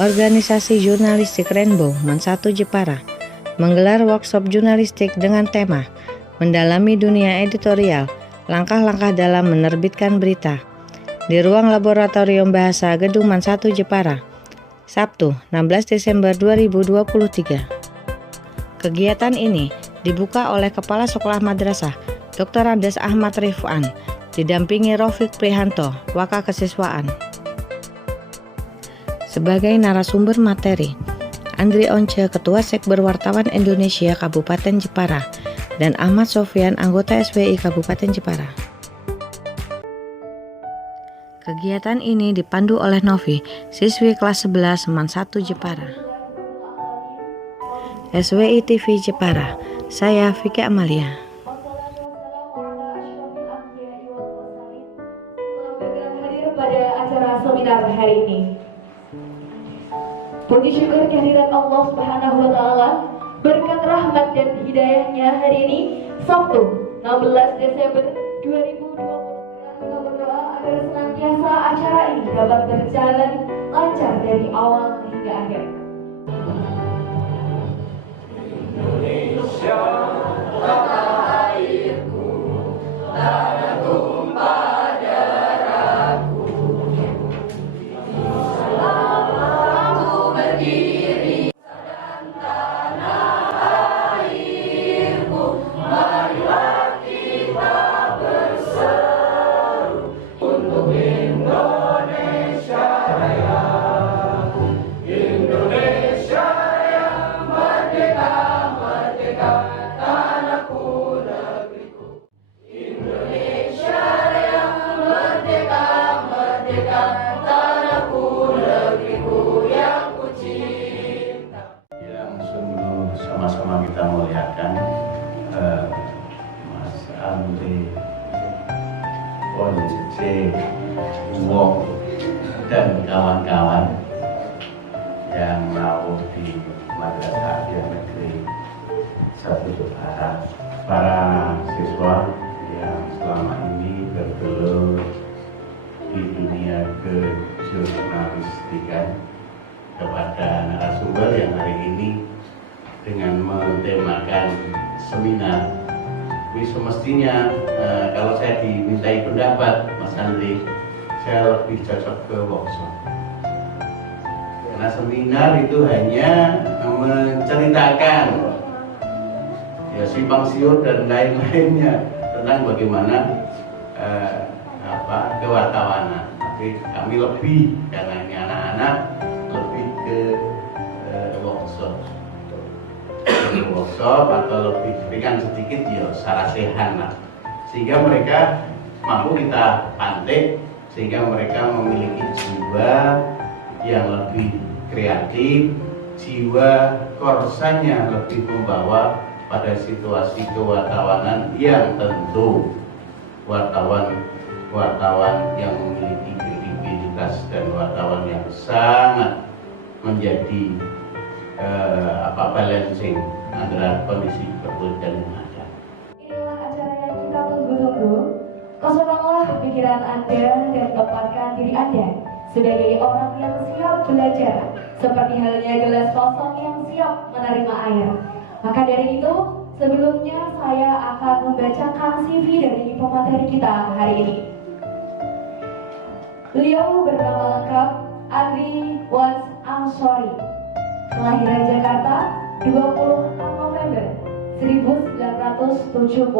Organisasi Jurnalistik Rainbow Men1 Jepara menggelar workshop jurnalistik dengan tema Mendalami Dunia Editorial, Langkah-langkah dalam menerbitkan berita di ruang Laboratorium Bahasa Gedung Men1 Jepara, Sabtu 16 Desember 2023. Kegiatan ini dibuka oleh Kepala Sekolah Madrasah Dr. Andes Ahmad Rifan, didampingi Rofik Prihanto, Wakakesiswaan. Sebagai narasumber materi, Andri Once, Ketua Sekber Wartawan Indonesia Kabupaten Jepara, dan Ahmad Sofyan, anggota SWI Kabupaten Jepara. Kegiatan ini dipandu oleh Novi, siswi kelas 11 Men1 Jepara. SWI TV Jepara, saya Vicky Amalia. Hadir pada acara seminar hari ini. Puji syukur kehadirat Allah Subhanahu wa Ta'ala, berkat rahmat dan hidayahnya hari ini, Sabtu 16 Desember 2020. Kita berdoa agar senantiasa acara ini dapat berjalan lancar dari awal hingga akhir. Indonesia, tanah airku, tanah tumpah darahku. Selamatku berdiri dan tanah airku. Marilah kita berseru untuk Indonesia Raya. Indonesia yang merdeka, merdeka, tanahku, negeriku. Indonesia yang merdeka, merdeka, tanahku, negeriku yang ku cinta. Yang sungguh sama-sama kita muliakan Mas Andri Once Wong dan kawan-kawan yang mau di Madrasah Negeri 1 Jepara, para siswa yang selama ini bergelut di dunia kejurnalistikan, kepada narasumber yang hari ini dengan mentemakan seminar. Ini semestinya kalau saya dimintai pendapat Mas Andri, saya lebih cocok ke workshop. Karena seminar itu hanya menceritakan ya simpang siur dan lain-lainnya tentang bagaimana kewartawanan. Tapi kami lebih, karena ini anak-anak, lebih ke workshop atau lebih ringan sedikit ya sarasehan lah, sehingga mereka mampu kita pantik, sehingga mereka memiliki jiwa yang lebih kreatif, jiwa korsanya lebih membawa pada situasi kewartawanan yang tentu wartawan yang memiliki kredibilitas dan wartawan yang sangat menjadi balancing antara kondisi betul dan yang ada. Inilah acara yang kita tunggu-tunggu. Kosongkanlah pikiran Anda dan tempatkan diri Anda sebagai orang yang siap belajar, seperti halnya gelas kosong yang siap menerima air. Maka dari itu, sebelumnya saya akan membacakan CV dari pemateri kita hari ini. Beliau bernama lengkap Andri Once Ansori, kelahiran Jakarta 26 November 1976.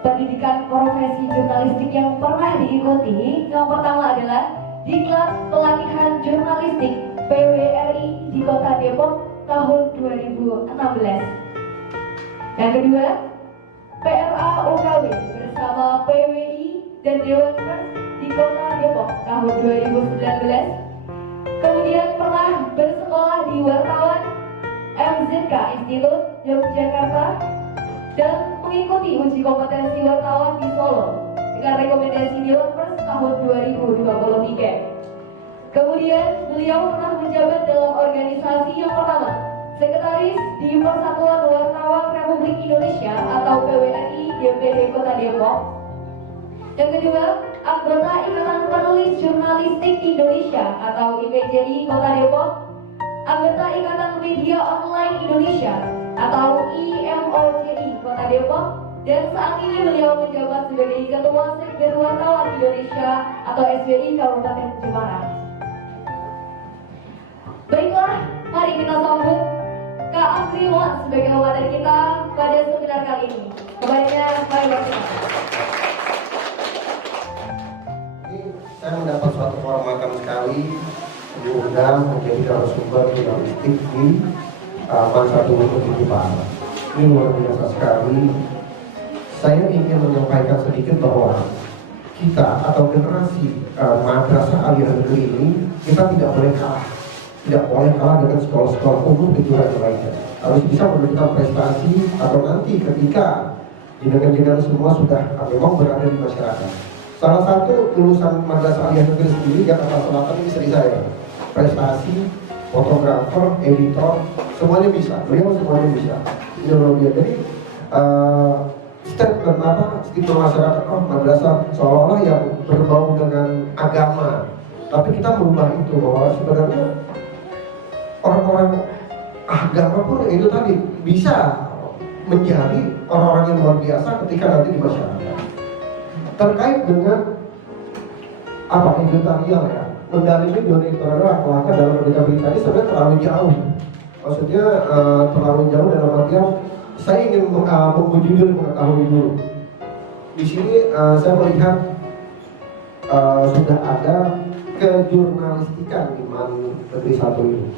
Pendidikan profesi jurnalistik yang pernah diikuti, yang pertama adalah Diklat Pelatihan Jurnalistik PWRI di Kota Depok tahun 2016. Yang kedua, PRA UKW bersama PWI dan Dewan Pers di Kota Depok tahun 2019. Kemudian pernah bersekolah di wartawan MZK Institut Yogyakarta dan mengikuti uji kompetensi wartawan di Solo dengan rekomendasi Dewan Pers tahun 2023. Kemudian beliau pernah menjabat dalam organisasi yang pertama, Sekretaris di Persatuan Wartawan Republik Indonesia atau PWRI DPD Kota Depok. Yang kedua, anggota Ikatan Penulis Jurnalistik Indonesia atau IPJI Kota Depok, anggota Ikatan Media Online Indonesia atau IMOJI Kota Depok, dan saat ini beliau menjabat sebagai Ketua Sekjen Wartawan Indonesia atau SBI Kabupaten Jepara. Baiklah, mari kita sambut Kak Andriwan sebagai pemateri kita pada seminar kali ini. Kepadanya, mari bersilakan. Saya mendapat suatu kehormatan sekali diundang menjadi narasumber jurnalistik di Mansatu Jepara. Ini luar biasa sekali. Saya ingin menyampaikan sedikit bahwa kita atau generasi madrasah aliyah negeri ini kita tidak boleh kalah dengan sekolah-sekolah umum di luar lainnya. Harus bisa memberikan prestasi atau nanti ketika jenengan-jenengan semua sudah memang berada di masyarakat. Salah satu lulusan madrasah aliyah negeri sendiri Jakarta Selatan ini istri saya. Prestasi, fotografer, editor, semuanya bisa. Beliau semuanya bisa. Ideologi. Jadi stigma masyarakat madrasah seolah-olah yang berbau dengan agama. Tapi kita merubah itu bahwa sebenarnya orang-orang agama pun itu tadi bisa menjadi orang-orang yang luar biasa ketika nanti di masyarakat. Terkait dengan editorial ya, mendalami dunia editorial akhlaknya dalam berita-berita ini sebenarnya terlalu jauh. Maksudnya terlalu jauh dalam artian saya ingin menguji dulu, mengetahui dulu. Di sini saya melihat sudah ada kejurnalistikan di negeri satu ini.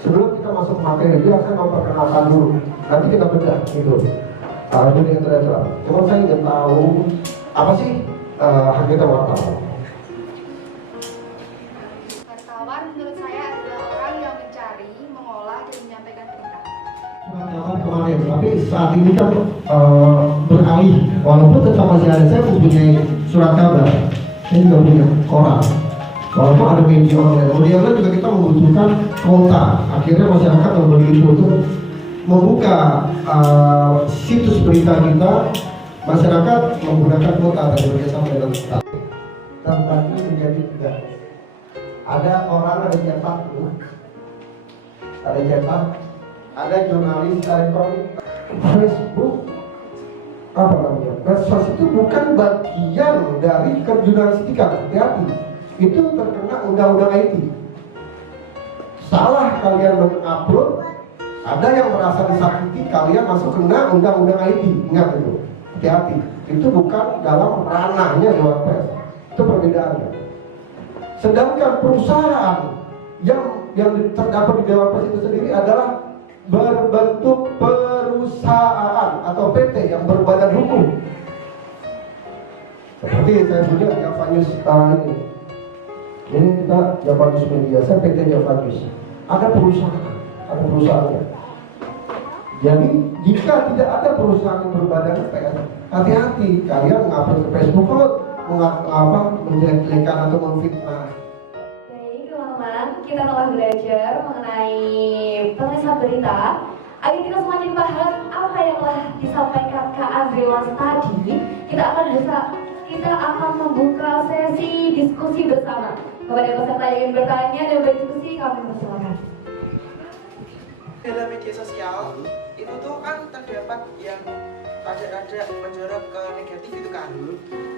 Sebelum kita masuk ke materi, saya mau perkenalkan dulu. Nanti kita bedah gitu. Dunia editorial. Cuma saya ingin tahu apa sih hakikat wartawan? Wartawan menurut saya adalah orang yang mencari, mengolah, dan menyampaikan berita. Wartawan kemarin, tapi saat ini kan beralih. Walaupun tetap masih ada, saya mempunyai surat kabar, saya juga punya koran. Walaupun ada media online, kemudian juga kita membutuhkan kota. Akhirnya masyarakat memiliki untuk membuka situs berita kita. Masyarakat menggunakan kuota dan bekerjasama dengan kita. Terbagi menjadi 3. Ada orang, ada cetak, ada jurnalis elektronik. Facebook, medsos itu bukan bagian dari kejurnalistikan. Hati-hati, itu terkena undang-undang IT. Salah kalian mengupload, ada yang merasa disakiti, kalian masuk kena undang-undang IT. Ingat itu. Hati-hati, itu bukan dalam ranahnya Dewan Pers, itu perbedaannya. Sedangkan perusahaan yang terdapat di Dewan Pers itu sendiri adalah berbentuk perusahaan atau PT yang berbadan hukum. Seperti saya punya Java News ini kita Java News Media, saya PT Java News. Ada perusahaannya. Jadi jika tidak ada perusahaan yang berbadan pers, hati-hati kalian mengupload ke Facebook menjelek-jelekan atau memfitnah. Baik, teman-teman, kita telah belajar mengenai penulisan berita. Ayo kita semakin paham apa yang telah disampaikan Kak Andriwan tadi. Kita akan membuka sesi diskusi bersama. Kepada peserta yang ingin bertanya dan berdiskusi, kami persilakan. Dalam media sosial itu tuh kan terdapat yang rada-rada menjorok ke negatif itu kan.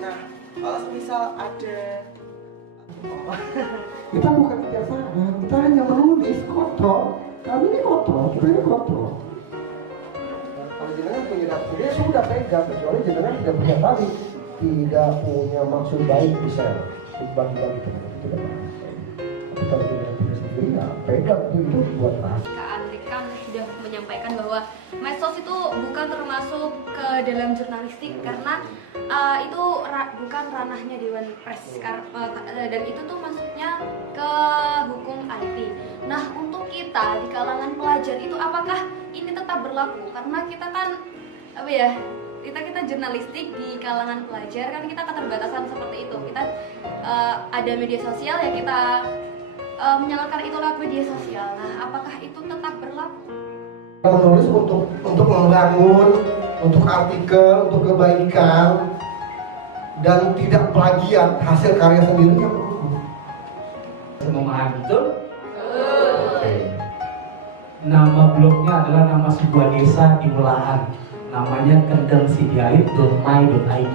Nah, kalau misal ada Kita bukan kebiasaan, kita hanya menulis kontrol. Kami ini kontrol, kita ini kontrol. Kalau jenengan punya dapur, dia sudah pegang, kecuali jenengan tidak punya tali, tidak punya maksud baik bisa dibagi-bagi ke tidak baik. Tapi kalau jenengan punya sendiri, ya pegang itu buat rahasia. Kak Andri kan sudah menyampaikan bahwa medsos itu bukan termasuk ke dalam jurnalistik karena itu bukan ranahnya Dewan Pers dan itu tuh masuknya ke hukum IT. Nah, untuk kita di kalangan pelajar itu apakah ini tetap berlaku? Karena kita kan kita jurnalistik di kalangan pelajar kan kita keterbatasan seperti itu. Kita ada media sosial ya kita menyalurkan itu lewat media sosial. Nah, apakah itu tetap berlaku? Menulis untuk membangun, untuk artikel, untuk kebaikan, dan tidak plagiat hasil karya sendiri yang Memahami betul? Oke. Nama blognya adalah nama sebuah desa di Melahan. Namanya kendengsidiait.my.id.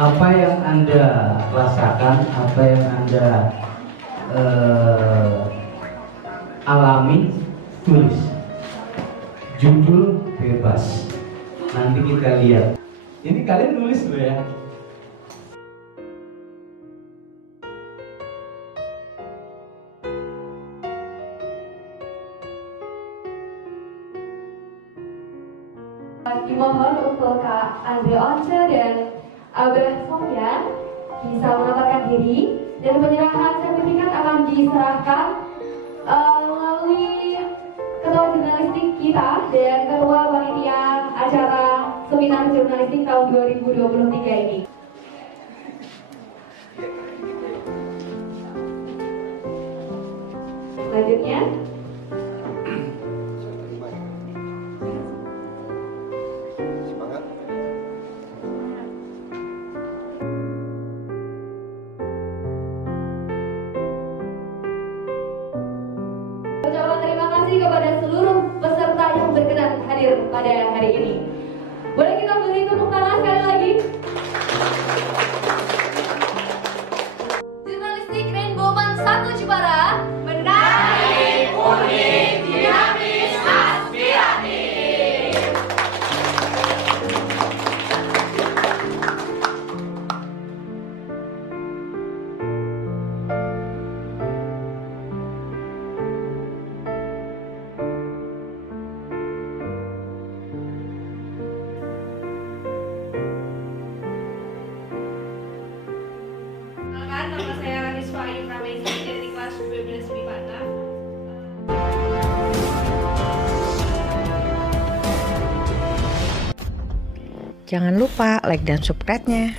Apa yang Anda rasakan, apa yang Anda alami, tulis. Judul bebas. Nanti kita lihat. Ini kalian nulis loh ya. Dimohon untuk Kak Andre Once dan Abrah Sofyan bisa menempatkan diri, dan penyerahan sertifikat akan diserahkan melalui Ketua Jurnalistik kita dan Ketua Panitia acara Seminar Jurnalistik tahun 2023 ini. Selanjutnya, semangat. ucapan terima kasih kepada seluruh peserta yang berkenan hadir pada hari ini. Boleh kita beri tepuk tangan sekali lagi? Jurnalistik Rainbow Man 1 Jepara menarik, unik, dinamis, aspiratif. Nama saya Raniswa Ayu Pramesi dari kelas 12 MIPA 6. Jangan lupa like dan subscribe-nya.